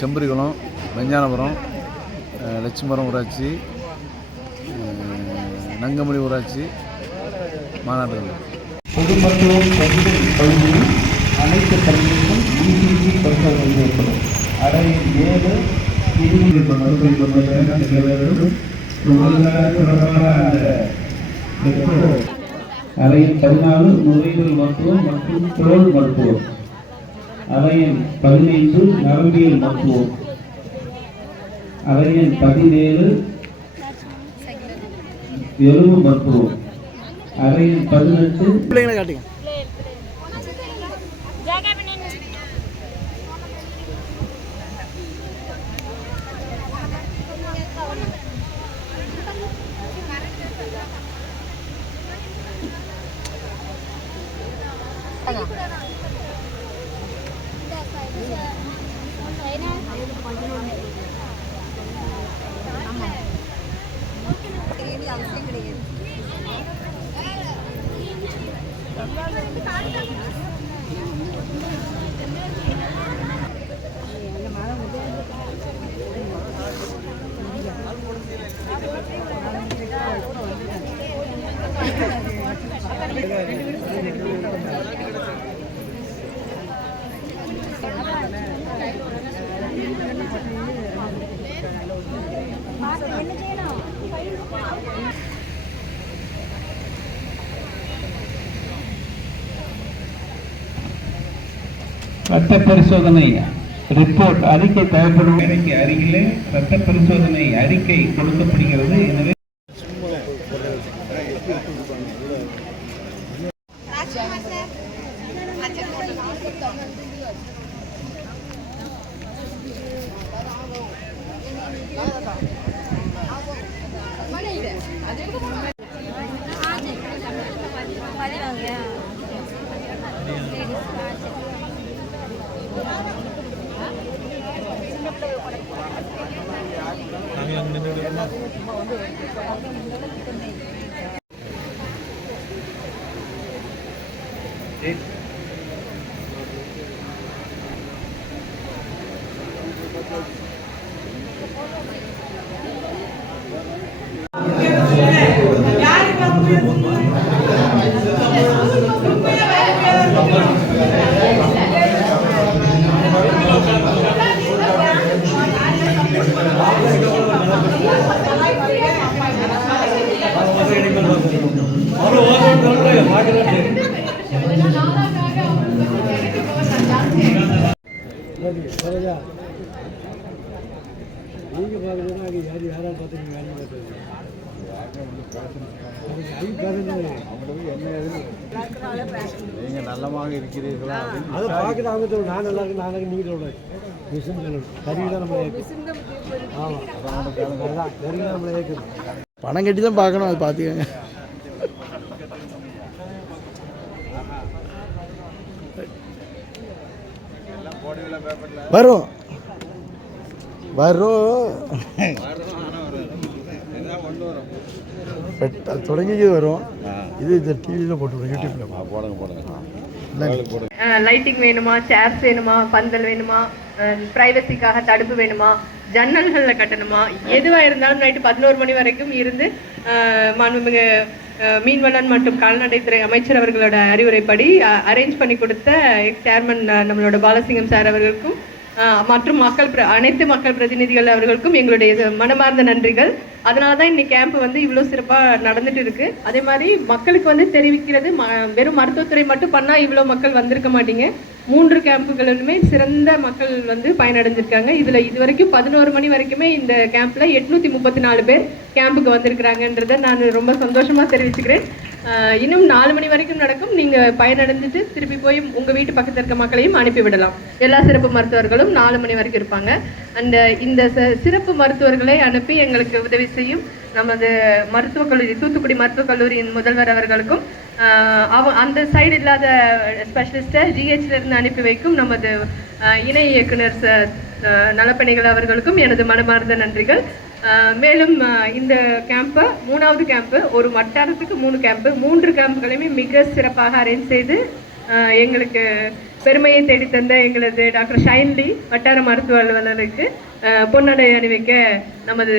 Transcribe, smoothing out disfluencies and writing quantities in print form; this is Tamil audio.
செம்பரிகுளம், வெஞ்ஞானபுரம், லட்சுமபுரம் ஊராட்சி, நங்கமணி ஊராட்சி மாநாடுகள். பொது மருத்துவம் பகுதியில் அனைத்து பள்ளிகளுக்கும் இசிஜி பரிசோதனை செய்யப்படும். அறை 7 அறையின் 14 நுரையீரல் மருத்துவம் மற்றும் தோல் மருத்துவம். அறையின் 15 நரம்பியல் மருத்துவம். அறையின் 17 எலும்பு மருத்துவம். அறையின் 18 ரத்த பரிசோதனை ரிப்போர்ட் அறிக்கை தேவைப்படும். அருகிலே ரத்த பரிசோதனை அறிக்கை கொடுக்கப்படுகிறது. எனவே நீங்க நல்லமாக இருக்கிறீர்களா? அதை பார்க்குறது அவங்க சொல்லணும். நான் நல்லா இருக்கு, நான் நீங்கள் சொல்லணும். மிஷின் சொல்லணும். கருவி தான் நம்மளை ஆமாம், கருவி தான் நம்மளை ஏற்கணும். பணம் கட்டி தான் பார்க்கணும். அது பார்த்துக்கங்க. வரும் தொடங்கி வரும். இது டிவியில் போட்டு யூடியூப்ல போடுங்க. லைட்டிங் வேணுமா, சேர்ஸ் வேணுமா, பந்தல் வேணுமா, பிரைவசிக்காக தடுப்பு வேணுமா, ஜன்னல்களில் கட்டணுமா, எதுவாக இருந்தாலும் நைட்டு 11 மணி வரைக்கும் இருந்து மாண்புமிகு மீன்வளம் மற்றும் கால்நடைத்துறை அமைச்சர் அவர்களோட அறிவுரைப்படி அரேஞ்ச் பண்ணி கொடுத்த சேர்மன் நம்மளோட பாலசிங்கம் சார் அவர்களுக்கும் மற்றும் அனைத்து மக்கள் பிரதிநிதிகள் அவர்களுக்கும் எங்களுடைய மனமார்ந்த நன்றிகள். அதனால தான் இன்னைக்கு கேம்ப் வந்து இவ்வளோ சிறப்பாக நடந்துட்டு இருக்கு. அதே மாதிரி மக்களுக்கு வந்து தெரிவிக்கிறது, வெறும் மருத்துவத்துறை மட்டும் பண்ணால் இவ்வளோ மக்கள் வந்திருக்க மாட்டீங்க. 3 கேம்புகளிலுமே சிறந்த மக்கள் வந்து பயனடைஞ்சிருக்காங்க. இதில் இது வரைக்கும் 11 மணி வரைக்குமே இந்த கேம்பில் 834 பேர் கேம்புக்கு வந்திருக்கிறாங்கன்றதை நான் ரொம்ப சந்தோஷமாக தெரிவிச்சுக்கிறேன். இன்னும் 4 மணி வரைக்கும் நடக்கும். நீங்கள் பயனடைஞ்சிட்டு திருப்பி போய் உங்கள் வீட்டு பக்கத்தில் இருக்க மக்களையும் அனுப்பிவிடலாம். எல்லா சிறப்பு மருத்துவர்களும் 4 மணி வரைக்கும் இருப்பாங்க. இந்த சிறப்பு மருத்துவர்களை அனுப்பி எங்களுக்கு உதவி செய்யும் நமது மருத்துவக் கல்லூரி, தூத்துக்குடி மருத்துவக் கல்லூரியின் முதல்வர் அவர்களுக்கும் அந்த சைடு இல்லாத ஸ்பெஷலிஸ்ட்டை ஜிஹெச்லேருந்து அனுப்பி வைக்கும் நமது இணை இயக்குனர் நலப்பணிகள் அவர்களுக்கும் எனது மனமார்ந்த நன்றிகள். மேலும் இந்த கேம்பை 3வது கேம்பு, ஒரு வட்டாரத்துக்கு 3 கேம்பு, 3 கேம்புகளையுமே மிக சிறப்பாக அரேஞ்ச் செய்து எங்களுக்கு பெருமையை தேடித்தந்த எங்களது டாக்டர் ஷைன்லி வட்டார மருத்துவ அலுவலருக்கு பொன்னடை அணிவிக்க நமது